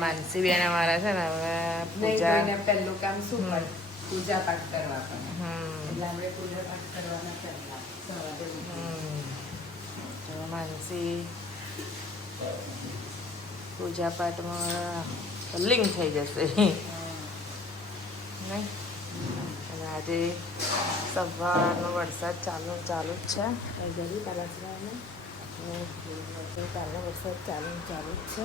માનસી બેન અમારા છે ને હવે પૂજા પહેલું કામ શું કરે પૂજા પાઠ કરવા પડે એટલે આપણે પૂજા પાઠ કરવાના પહેલા માનસી પૂજા પાઠમાં લિંક થઈ જશે નહીં. અને આજે સવારનો વરસાદ ચાલુ જ છે. ગરી કાલાસરામાં વરસાદ ચાલુ જ છે.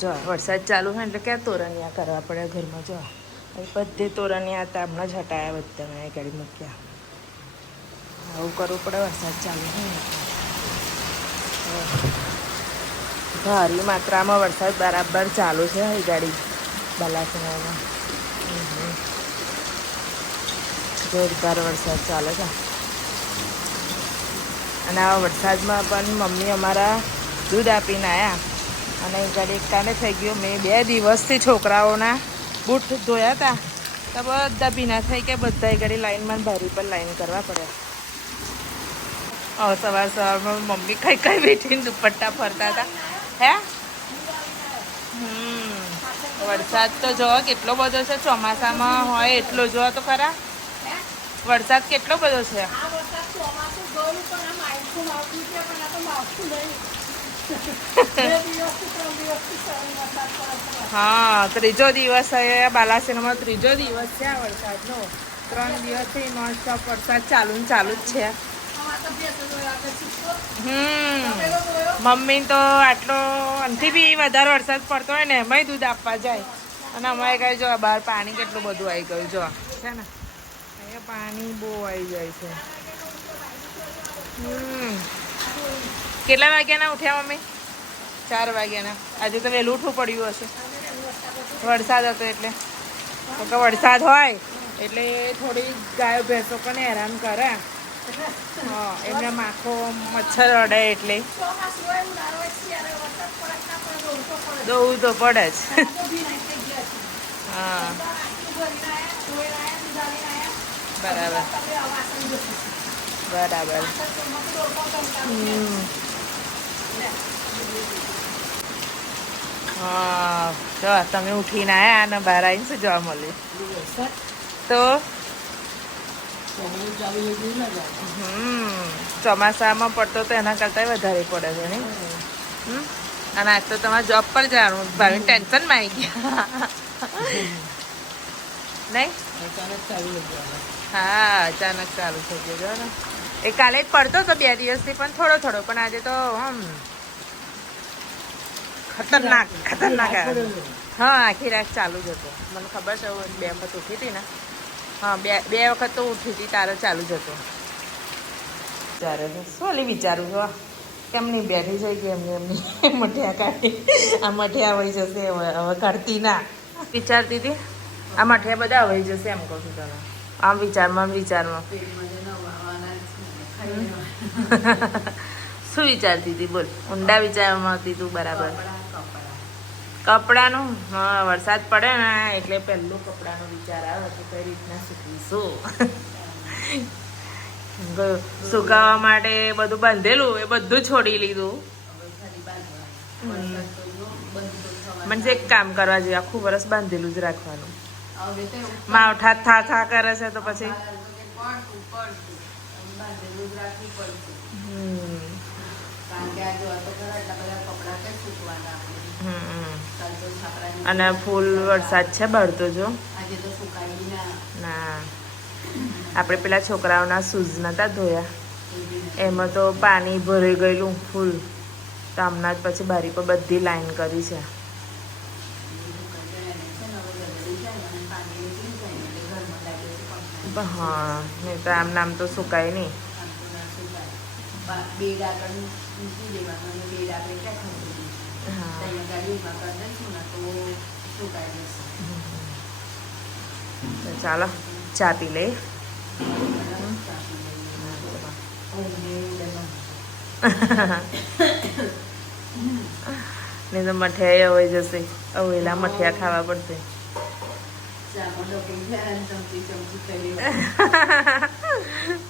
જો વરસાદ ચાલુ હોય એટલે ક્યાં તોરણિયા કરવા પડે ઘરમાં. જો બધે તોરણિયા હતા હમણાં જ હટાયા બધા મેં ગાડી મૂક્યા. આવું કરવું પડે વરસાદ ચાલુ હોય. ભારી માત્રામાં વરસાદ બરાબર ચાલુ છે એ ગાડી બાલાસણામાં. જોરદાર વરસાદ ચાલે છે. અને આ વરસાદમાં પણ મમ્મી અમારા દૂધ આપીને આવ્યા અને એ ગાડી કાને થઈ ગયો. મેં 2 દિવસથી છોકરાઓના બૂટ ધોયા હતા તો બધા ભીના થઈ કે બધા એ ગાડી લાઈનમાં બારી પર લાઈન કરવા પડ્યા. સવારમાં મમ્મી કઈ બેઠીને દુપટ્ટા ફરતા હતા. હે વરસાદ તો જો કેટલો બધો છે. ચોમાસામાં હોય એટલો જો તો ખરા. વરસાદ કેટલો બધો છે. હા, ત્રીજો દિવસ બાલાસરમાં ત્રીજો દિવસ છે આ વરસાદનો. 3 દિવસથી નોનસ્ટોપ વરસાદ ચાલુ જ છે. મમ્મી તો આટલો આનાથી બી વધારે વરસાદ પડતો હોય ને એમાંય દૂધ આપવા જાય. અને અમારે કઈ જો બહાર પાણી કેટલું બધું આવી ગયું જો છે ને. અહીંયા પાણી બહુ આવી જાય છે. કેટલા વાગ્યાના ઉઠ્યા મમ્મી? 4 વાગ્યાના. આજે તો વહેલું ઉઠવું પડ્યું હશે, વરસાદ હતો એટલે. તો કે વરસાદ હોય એટલે થોડી ગાયો ભેંસો કોને હેરાન કરે. હા, એમને માખો મચ્છર અડે એટલે દોડવું તો પડે જ. હા બરાબર. હા, જો તમે ઉઠીને આવ્યા અને બહાર આવીને શું જોવા મળ્યું તો? ચોમાસામાં પડતો તો એના કરતાં વધારે પડે છે નહીં. અને આજ તો તમારે જોબ પર જવાનું. ભાવિને ટેન્શનમાં આવી ગયા નહીં? હા, અચાનક ચાલુ થઈ ગયો ને. એ કાલે જ પડતો તો 2 દિવસથી, પણ થોડો. પણ આજે તો ખતરનાક. હા, આખી રાત ચાલુ જ હતો. મને ખબર છે, 2 વખત ઉઠી હતી ને. હા, બે વખત તો ઉઠી હતી તારે ચાલુ જ હતો. વિચારે છે શું વિચારું છું કેમની બેઠી છે કે એમની મઠિયા કાઢી. આ મઠિયા વહી જશે હવે કાઢતી ના. વિચારતી હતી આ મઠિયા બધા વહી જશે એમ કહું છું તને. આમ વિચારમાં શું વિચારતી હતી બોલ? ઊંડા વિચારમાં હતી તું. બરાબર. કપડાનું? હા, વરસાદ પડે ને એટલે પહેલું કપડાનો વિચાર આવે કે કઈ રીતના સૂકવીશું. સુકાવા માટે બધું બાંધેલું એ બધું છોડી લીધું. મને એક કામ કરવા જોઈએ, આખું વરસ બાંધેલું જ રાખવાનું. માવઠા થા કરે છે તો પછી અને ફૂલ વરસાદ છે બહાર તો જો. ના, આપણે પેલા છોકરાઓના શૂઝ નતા ધોયા એમાં તો પાણી ભરાઈ ગયેલું ફૂલ. તો હમણાં જ પછી બારી પર બધી લાઈન કરી છે. હા, નહીં તો આમ તો સુકાય નહીં. ચાલો ચા પી લઈએ. નહીં તો મઠિયા હોય જશે અવેલા મઠિયા ખાવા પડશે.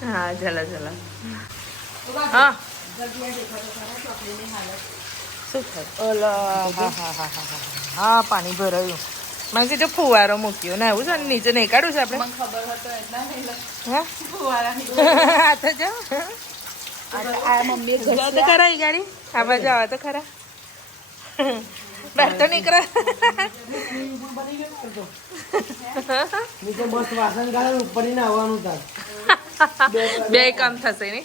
હા ચાલો ચાલો. હા શું થાય? ઓલા હા હા હા હા હા હા પાણી ભરાયું. મને કીધું ફુવારો મૂક્યો ને એવું છે ને નીચે નહીં કાઢું છે આપણે. હા તો જાઓ તો ખરા ઈ ગાડી આ બાજુ આવા તો ખરા બહાર તો નીકળે. બે કામ થશે ને.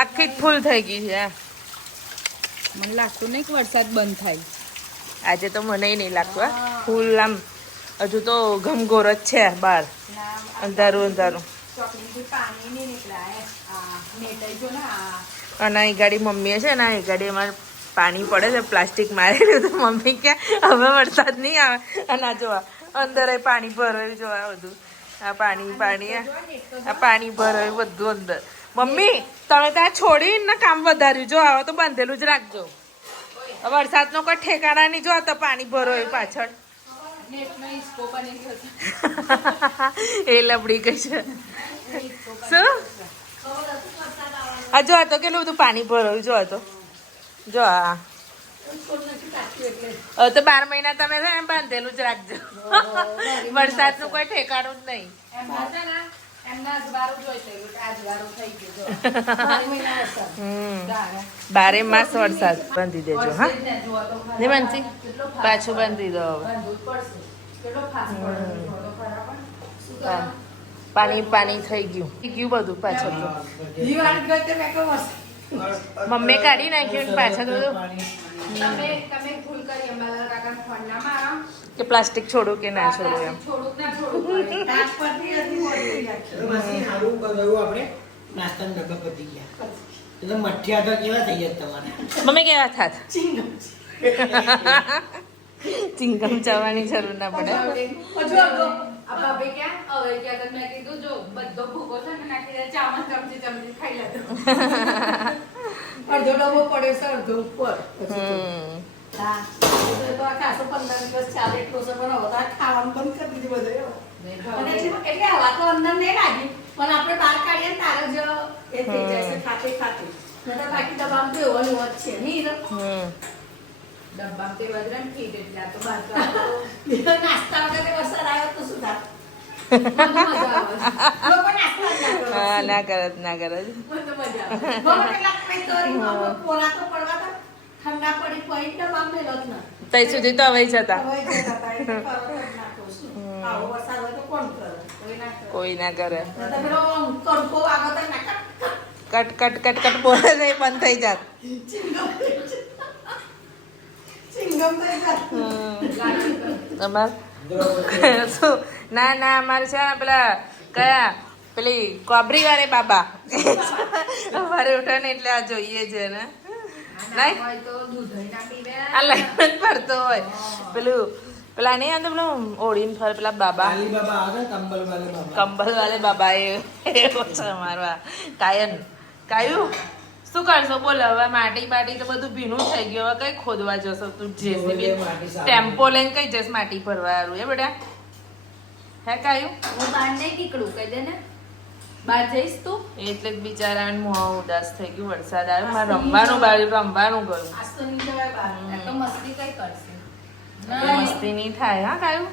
આખી જ ફૂલ થઈ ગઈ છે. મને લાગતું નહીં કે વરસાદ બંધ થાય આજે તો મને નહીં લાગતું. ફૂલ આમ હજુ તો ઘમઘોર જ છે બહાર અંધારું અંધારું. અને એ ગાડી મમ્મીએ છે ને એ ગાડી અમારે પાણી પડે છે પ્લાસ્ટિક મારેલું તો મમ્મી કે હવે વરસાદ નહીં આવે. અને આ જોવા અંદર પાણી ભરાયું જોવા બધું આ પાણી પાણી આ પાણી ભરાયું બધું અંદર. મમ્મી તમે ત્યાં છોડીને કામ વધાર્યું જો આવો તો બાંધેલું જ રાખજો. વરસાદનો કોઈ ઠેકાણા નહીં જો તો પાણી ભરાયું પાછળ. એ લબડી ગઈ છે શું? આ જો તો કેટલું બધું પાણી ભરાયું જો તો જો હા તો 12 મહિના તમે છે ને બાંધેલું જ રાખજો. વરસાદનું કોઈ ઠેકાણું જ નહીં. બારે માસ વરસાદ બાંધી દેજો હા ને બનશી પાછું બાંધી દો. પાણી પાણી થઈ ગયું બધું પાછળ તો મમ્મી કાઢી નાખ્યું પાછળ બધું કે પ્લાસ્ટિક છોડું કે ના છોડું એમ. મમ્મી કેવા થાત ચિંગમ ચાવવાની જરૂર ના પડે. અડધો ડબ્બો પડે છે અડધો ઉપર. ખાવાનું બંધ કરી દીધું બધું. એટલે હવા તો અંદર નહીં લાગી પણ આપણે બહાર કાઢીએ ને તારે જ એ થઈ જાય છે ખાતે ખાતે. બાકી ડબ્બામાં તો એવો જ છે નહીં ડબ્બામાં તે વધરે ને ફીટ એટલે આ તો બહાર નાસ્તા વગર વરસાદ આવ્યો તો શું થાય? ના કરત ના કરત તઈ સુધી તો હવે જતા કોઈ ના કરે. કટ કટ કટ કટ બોલે નહીં બંધ થઈ જાત. શું ના ના અમારે છે ને પેલા કયા પેલી કોબરી વાળે બાબા અમારે ઉઠે ને એટલે આ જોઈએ છે ને આ લાઈન જ પડતો હોય પેલું પેલા નહીં આતો પેલું ઓળીને ફરે પેલા બાબા કંબલ વાળે બાબા એવો છે અમારો કાયન કાયું. શું કરશો બોલ હવે માટી બાટી તો બધું ભીનું થઈ ગયું. હવે કઈ ખોદવા જશો તું? જેસીબી ટેમ્પો લઈને કઈ જશ માટી ભરવા વાળું એ બેટા હે કાયું? હું બહાર નહીં નીકળું કહી દે ને બહાર જઈશ તું. એટલે જ બિચારા મોં ઉદાસ થઈ ગયું. વરસાદ આવ્યો મારે રમવાનું બાર રમવાનું ગયું. મસ્તી કઈ કરશે? મસ્તી નહીં થાય હા કાયું.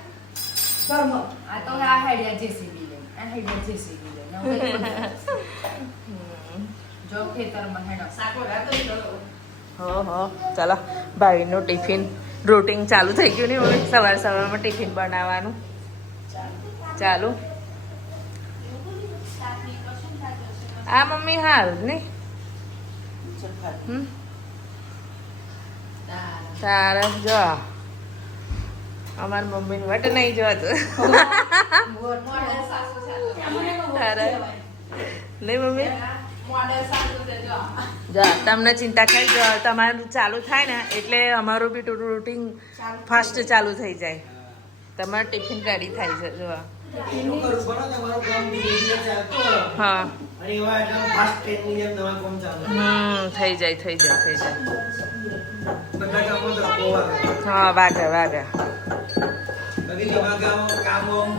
આ તો આ હેડિયા જેસીબી લે આ હેડિયા જેસીબી લે જો ખેતરમાં હેડો સાકો રાતો હો ચાલો ભાઈનું ટિફિન રૂટીન ચાલુ થઈ ગયું ને હવે સવાર સવારમાં ટિફિન બનાવવાનું ચાલુ. આ મમ્મી હારું ને તારા જો અમારી મમ્મીની વટ નહીં જોતું તારા નહીં મમ્મી જો તમને ચિંતા કરી જો તમારું ચાલુ થાય ને એટલે અમારું બી રૂટીન ફાસ્ટ ચાલુ થઈ જાય. તમારું ટિફિન રેડી થાય છે જો એનું કરવું પડે ને, તમારું કામ બી ધીરે ચાલતું હોય. હા અને એવા એકદમ fast trainની જેમ તમારું કામ ચાલે. થઈ જાય બધા કામો ધક્કો વાગે. હા વાગે બાકી તમારા કામ આમ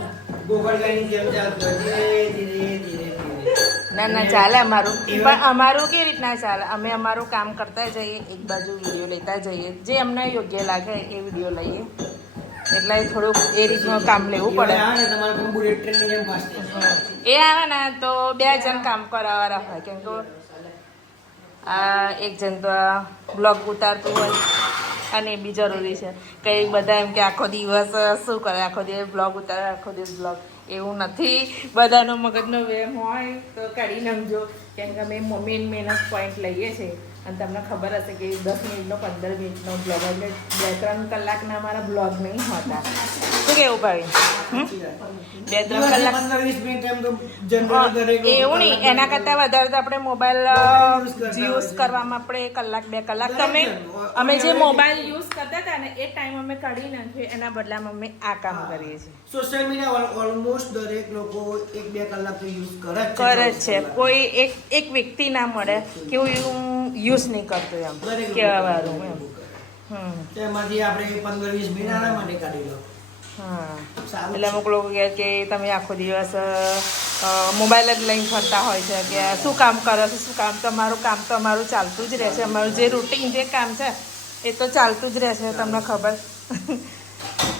ગોગળગાયની જેમ ચાલતું હોય. ધીરે. ના ચાલે અમારું પણ અમારું કેવી રીતના ચાલે અમે અમારું કામ કરતા જઈએ એક બાજુ વિડીયો લેતા જઈએ જે અમને યોગ્ય લાગે એ વિડીયો લઈએ એટલે થોડુંક એ રીતનું કામ લેવું પડે આવે ને તમારું કામ બુલેટ ટ્રેનની જેમ fast થાય. એ આવે ને તો 2 જણ કામ કરાવવાના હોય કેમ કે આ એક જણ તો બ્લોગ ઉતારતું હોય અને એ બી જરૂરી છે કંઈ બધા એમ કે આખો દિવસ શું કરે આખો દિવસ બ્લોગ ઉતારે આખો દિવસ બ્લોગ એવું નથી બધાનો મગજનો વેમ હોય તો કાઢી નાખજો કેમ કે અમે મેન પોઈન્ટ લઈએ છીએ અને તમને ખબર હશે કે 10 મિનિટનો 15 મિનિટનો બ્લોગ એટલે 2-3 કલાકના અમારા બ્લોગ નહીં હોતા શું કેવું ભાઈ 2-3 કલાક 15-20 મિનિટ એમ તો generally દરેક લોકો એવું નહીં કલાક એના કરતાં વધારે તો આપણે મોબાઈલ use કરતા યુઝ હોય. કરવામાં આપણે 1-2 કલાક દરેક તમે જણ. અમે જે હવે મોબાઈલ યુઝ કરતા હતા ને એ ટાઈમ અમે કાઢી નાખ્યો એના બદલામાં અમે આ કામ કરીએ છીએ સોશિયલ મીડિયા ઓલમોસ્ટ દરેક લોકો 1-2 કલાક તો યુઝ કરે જ કરે જ છે કલાક. કોઈ એક વ્યક્તિ ના મળે કે હું યુઝ નહીં કરતો એમ દરેક લોકો કેવા વાળું એમ તો એમાંથી આપણે 15-20 મિનિટ આના માટે કાઢી લો. હા સારું એટલે અમુક લોકો કહે કે તમે આખો દિવસ મોબાઈલ જ લઈને ફરતા હોય છે કે શું કામ કરો છો શું કામ તમારું કામ તો અમારું ચાલતું જ રહેશે અમારું જે રૂટીન જે કામ છે એ તો ચાલતું જ રહેશે તમને ખબર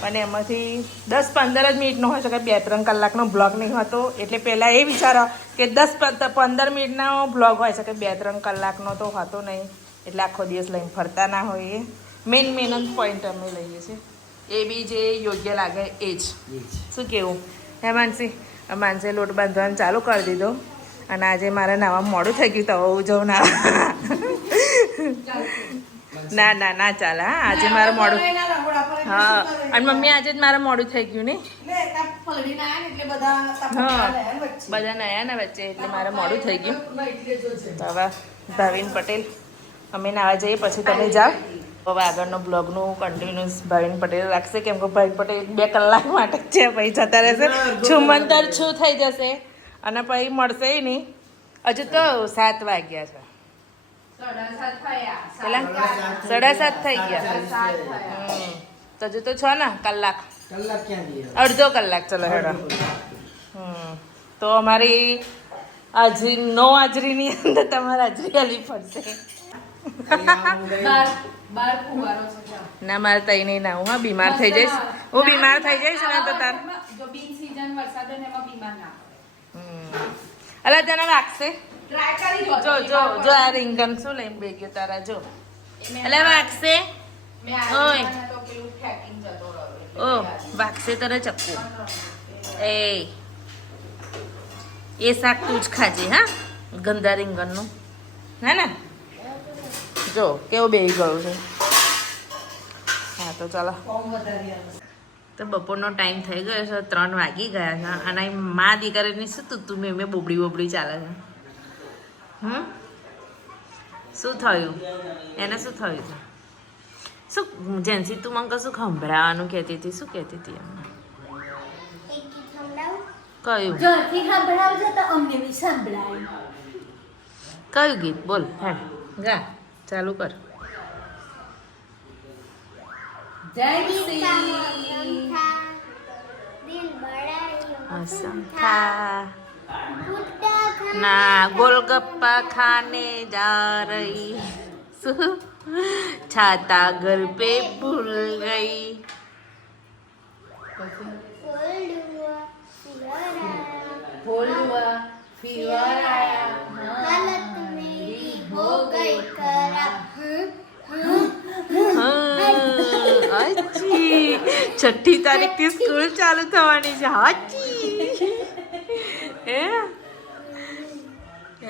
પણ એમાંથી 10-15 જ મિનિટનો હોય છે કે 2-3 કલાકનો બ્લોગ નહીં હોતો એટલે પહેલાં એ વિચારો કે 10-15 મિનિટનો બ્લોગ હોય છે કે 2-3 કલાકનો તો હોતો નહીં એટલે આખો દિવસ લઈને ફરતા ના હોઈએ મેન જ પોઈન્ટ અમે લઈએ છીએ એ બી જે યોગ્ય લાગે એ જ શું કેવું હે માનસી લોટ બાંધવાનું ચાલુ કરી દીધો અને આજે મારે નાવા મોડું થઈ ગયું તો હું જઉં ના ચાલે હા આજે મારે મોડું હા અને મમ્મી આજે જ મારે મોડું થઈ ગયું ને હા બધા નયા ને વચ્ચે એટલે મારે મોડું થઈ ગયું તો હવે ભાવિન પટેલ અમે નાવા જઈએ પછી તમે જાઓ હવે આગળનો બ્લોગનું કન્ટિન્યુઅસ ભાવિન પટેલ રાખશે કેમ કે ભાવિન પટેલ 2 કલાક માટે જ છે પછી જતા રહેશે છુમંતર છું થઈ જશે અને પછી મળશે નહીં હજુ તો 7 વાગ્યા છે પેલા 7:30 થઈ ગયા તો હજુ તો 6 ને કલાક કલાક ક્યાં જઈએ? અડધો કલાક ચલો હેડો તો અમારી હાજરીની અંદર તમારે હાજરી આલી પડશે ના મારે તઈ નહીં ના હું બીમાર થઈ જઈશ હું બીમાર થઈ જઈશ ને તો તાર અલા તને વાગશે જો આ રીંગણ શું લઈને બે ગયો તારા જો અલા વાગશે ઓ વાગશે તને ચક્કુ એ શાક તું જ ખાજે હા ગંદા રીંગણનું હે ને જો કેવું બેહી ગયું છે હા તો ચાલો તો બપોરનો ટાઈમ થઈ ગયો છે 3 વાગી ગયા છે અને મા દીકરીની શું તું મેં બોબડી ચાલે છે શું થયું એને શું થયું છે શું જેન્સી તું મને કશું સંભળાવવાનું કહેતી હતી શું કહેતી હતી એમને કયું કયું ગીત બોલ હે ગા ચાલુ કર ના गोलगप्पा खाने जा रही छाता घर पे भूल गई फीवर आया हालत मेरी हो गई खराब अच्छी 6 તારીખથી સ્કૂલ ચાલુ થવાની છે હાચી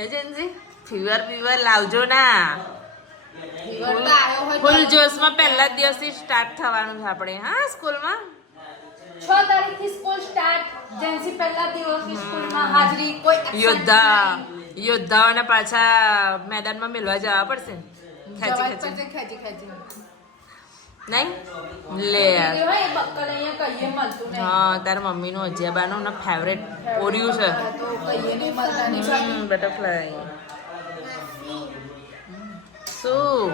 એજન્સી ફીવર લાવજો ના ફૂલ જોશમાં પહેલા જ દિવસથી સ્ટાર્ટ થવાનું છે આપણે હા સ્કૂલમાં 6 તારીખથી સ્કૂલ સ્ટાર્ટ જેન્સી પહેલા દિવસથી સ્કૂલમાં હાજરી કોઈ યોદ્ધાઓને પાછા મેદાનમાં મેળવા જવા પડશે ખેંચી નહીં લે યાર. એ હોય, એ બક્કલ અહીંયા કહીએ મળતું નહીં. હા તારા મમ્મીનું અજિયાબાનું ને ફેવરેટ ઓર્યું છે આ તો કહીએ નહીં મળતા નહીં. બટરફ્લાય શું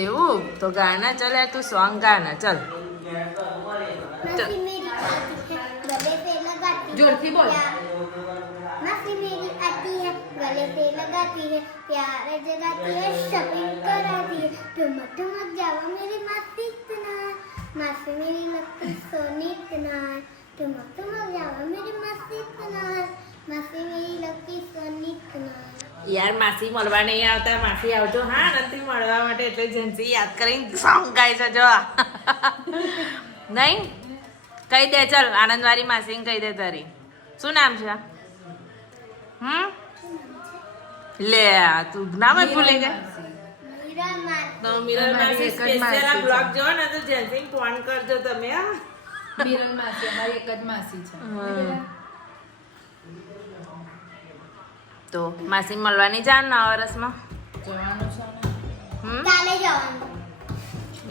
એવું તો ગાના ચલ યાર તું સોંગ ગાના ચલ જોરથી બોલ. मासी मेरी आती है गले पे लगाती है प्यार जगाती है शॉपिंग कराती है ठुमक ठुमक जावा मेरी मासी इतना मासी मेरी लगती सोनी इतना ठुमक ठुमक जावा मेरी मासी इतना मासी मेरी लगती सोनी इतना યાર માસી મળવા નહીં આવતા માસી આવજો હા નથી મળવા માટે એટલે જેન્સી યાદ કરીને સોંગ ગાય છે જો નહીં કહી દે ચલ આનંદવાળી માસીને કહી દે તારી શું નામ છે લે તું નામ જ ભૂલી ગઈ मेरा मासी તો મિરર માસી સ્પેશિયલ આ બ્લોગ જો ને તો જેન્સીને ફોન કરજો તમે હા મિરન માસી અમારી એક જ માસી છે. તો માસી મળવાની જાણ ના વરસમાં જવાનું છે ને. काले जवान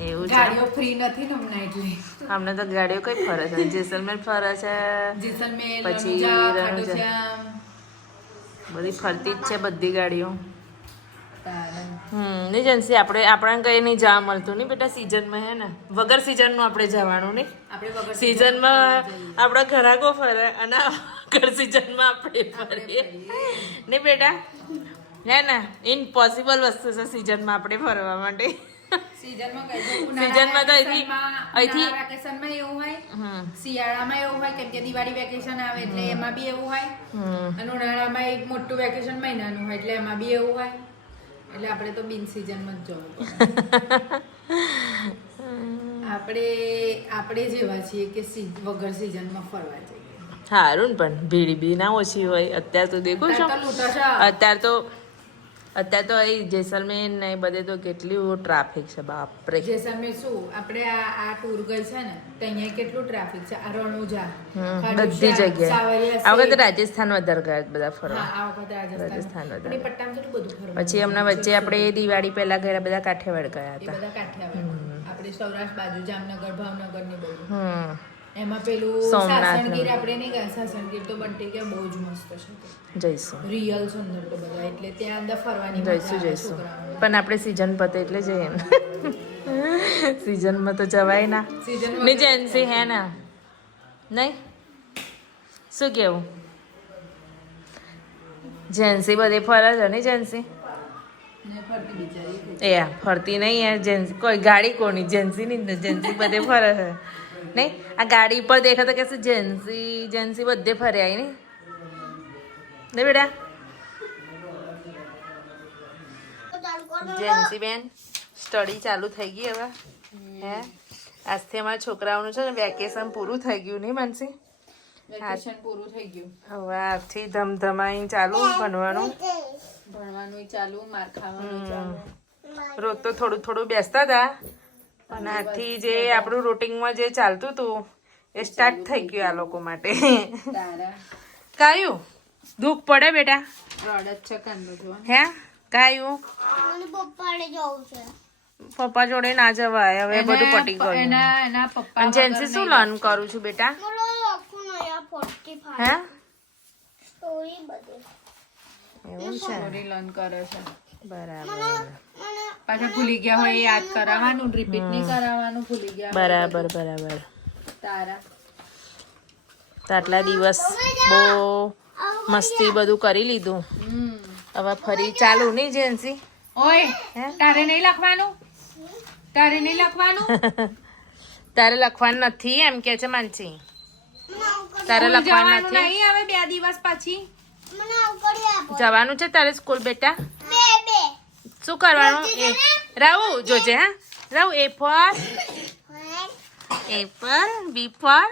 એવું છે ગાડીઓ ફ્રી નથી ને હમણાં એટલે. અમને તો ગાડીઓ કઈ ફરે છે જેસલમેર ફરે છે જેસલમેર, પછી રણુજા, રણુજા. ખાટુશ્યામ. બધી ફરતી જ છે બધી ગાડીઓ તારે. એજન્સી આપણને કઈ નહીં જવા મળતું નહીં બેટા સિઝનમાં હે ને વગર સિઝનનું આપણે જવાનું નહીં આપણે વગર સિઝનમાં આપણા ઘરાકો ફરે અને વગર સિઝનમાં આપણે ફરીએ નહીં બેટા હે ને ઇમ્પોસિબલ વસ્તુ છે સિઝનમાં આપણે ફરવા માટે સિઝનમાં કઈ સિઝનમાં તો અહીંથી વેકેશનમાં એવું હોય, હમ શિયાળામાં એવું હોય કેમ કે દિવાળી વેકેશન આવે એટલે એમાં બી એવું હોય, હમ અને ઉનાળામાં એક મોટું વેકેશન મહિનાનું હોય એટલે એમાં બી એવું હોય. એટલે આપણે તો બિન સિઝનમાં જ જવું પડે. આપણે જેવા છીએ કે વગર સિઝનમાં ફરવા જઈએ. સારું ને પણ ભીડ બી ના ઓછી હોય અત્યારે તો દેખું છો અત્યારે તો લૂંટો છે. અત્યારે તો અહીં જેસલમેર ને એ બધે તો કેટલી ટ્રાફિક છે બાપરે જેસલમેર શું આપણે આ ટૂર ગઈ છે ને તો અહીંયા કેટલું ટ્રાફિક છે. આ રણુજા, બધી જગ્યાએ સાવરિયા આ વખતે શેખ. રાજસ્થાન વધારે ગયા બધા હા, ફરવા આ વખતે રાજસ્થાન રાજસ્થાન વધારે. અને પટ્ટામાં કેટલું બધું ફરવાનું. પછી હમણાં વચ્ચે આપણે દિવાળી પહેલા ગયા બધા કાઠિયાવાડ ગયા એ હતા બધા કાઠિયાવાડ આપણે સૌરાષ્ટ્ર બાજુ જામનગર, ભાવનગર ને બધું. હમ એમાં પેલું સોમનાથ સાસણગીર ને. આપણે નહીં ગયા. સાસણગીર તો બંટી કે બહુ જ મસ્ત છે. જઈશું રિયલ સુંદર તો બધા એટલે ત્યાં અંદર ફરવાની મજા જઈશું આવે જઈશું છોકરાઓને. પણ આપણે સિઝન પતે એટલે જઈએ ને સિઝનમાં તો જવાય ના Season ની જેન્સી હે ને નહીં શું કેવું જેન્સી બધે ફરે છે ને જેન્સી ને ફરતી બિચારી. એ આ ફરતી નહીં યાર જેન્સી કોઈ ગાડી કોની જેન્સી ની ને જેન્સી બધે ફરે છે નહીં આ ગાડી ઉપર દેખા તો કે જેન્સી બધે ફર્યા નહીં નહીં બેટા જેન્સી બેન સ્ટડી ચાલુ થઈ ગઈ હવે હે આજથી અમારા છોકરાઓનું છે ને વેકેશન પૂરું થઈ ગયું નહીં માનસી વેકેશન પૂરું થઈ ગયું. હવે આજથી ધમધમાઈને ચાલુ ભણવાનું ભણવાનું ચાલુ, માર ખાવાનું ચાલુ. રોજ તો થોડું થોડું બેસતા હતા પણ આજથી જે આપણું રૂટિનમાં જે ચાલતું હતું એ સ્ટાર્ટ થઈ ગયું આ લોકો માટે તારા કાયું દુઃખ પડે બેટા પ્રોડક્ટ છે કાંદો જો. હે કાયું મને પપ્પાને જવું છે પપ્પા જોડે ના જવાય હવે બધું પટી ગયું એના પપ્પા અને જેન્સી શું લર્ન કરું છું બેટા મને લખું નહીં આ 45 હે સ્ટોરી બધે એવું છે સ્ટોરી લર્ન કરે છે. બરાબર મને પાછા ભૂલી ગયા હોય એ યાદ કરાવવાનું, રિપીટ નહીં કરાવવાનું. ભૂલી ગયા હોય. બરાબર બરાબર તારા તો આટલા દિવસ બહુ મસ્તી બધું કરી લીધું હવે ફરી ચાલુ નહીં જેન્સી ઓય હે? તારે નહીં લખવાનું, તારે નહીં લખવાનું. તારે લખવાનું નથી એમ કે છે માનસી તારે સ્કૂલ લખવાનું જવાનું નથી નહીં હવે 2 દિવસ પછી. મને આવું કરી આપો જવાનું છે તારે સ્કૂલ બેટા બે શું કરવાનું રાહુ જોજે હા રાહુ એપલ બી ફોર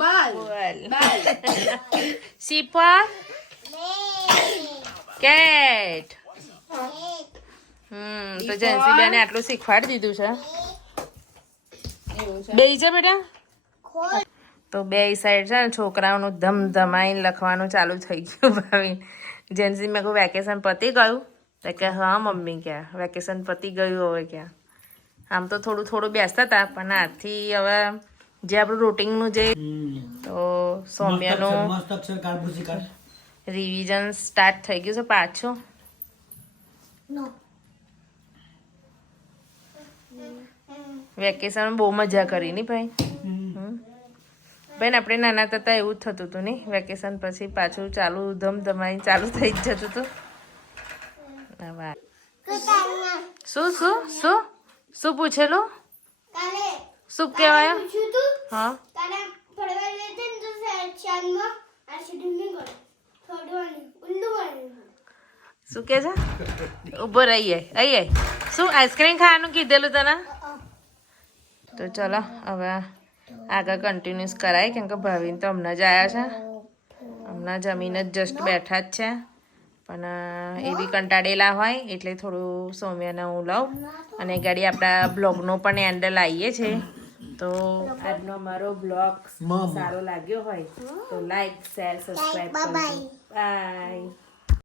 બલ બલ સી ફોર કેટ તો જેન્સી બેને આટલું શીખવાડી દીધું છે એવું છે. બેય છે બેટા તો બે સાઈડ છે ને છોકરાઓનું ધમધમાઈને લખવાનું ચાલુ થઈ ગયું ભાવી જેન્સી મેં કહું વેકેશન પતી ગયું તો કે હા મમ્મી ક્યાં વેકેશન પતી ગયું હવે ક્યાં. આમ તો થોડું થોડું બેસતા હતા પણ આજથી હવે જે આપણું રૂટિનનું જે તો સૌમ્યનું મસ્ત અક્ષર કાઢ ભૂસી કાઢ. રિવિઝન સ્ટાર્ટ થઈ ગયું છે પાછું. નો વેકેશન બહુ મજા કરી ની ભાઈ. બેન આપણે નાના હતા એવું જ થતું હતું નહીં વેકેશન પછી પાછું ચાલુ ધમધમાઈ ચાલુ થઈ જ જતું હતું. કતાના શું શું શું શું પૂછેલું કાલે શું કહેવાય? પૂછ્યું તું હા કાલે ફરવા લઈ જઈને તો શાળામાં આ શેડ્યુલ નહીં કરો થોડું ઉલ્લુ વાળું શું કે છે? ઉભો રહીએ આઈએ શું આઈસ્ક્રીમ ખાવાનું કીધેલું તને? તો ચલો હવે આગળ કન્ટિન્યુઅસ કરાય કેમ કે ભાવિન તો હમણાં જ આવ્યા છે. હમણાં જમીને જ જસ્ટ બેઠા જ છે પણ એ બી કંટાળેલા હોય એટલે થોડું સૌમ્યને હું લઉં અને ગાડી આપણા બ્લોગનો પણ એન્ડ લાવીએ છીએ. તો આજનો અમારો બ્લોગ સારો લાગ્યો હોય તો લાઈક શેર સબસ્ક્રાઈબ કરજો. બાય.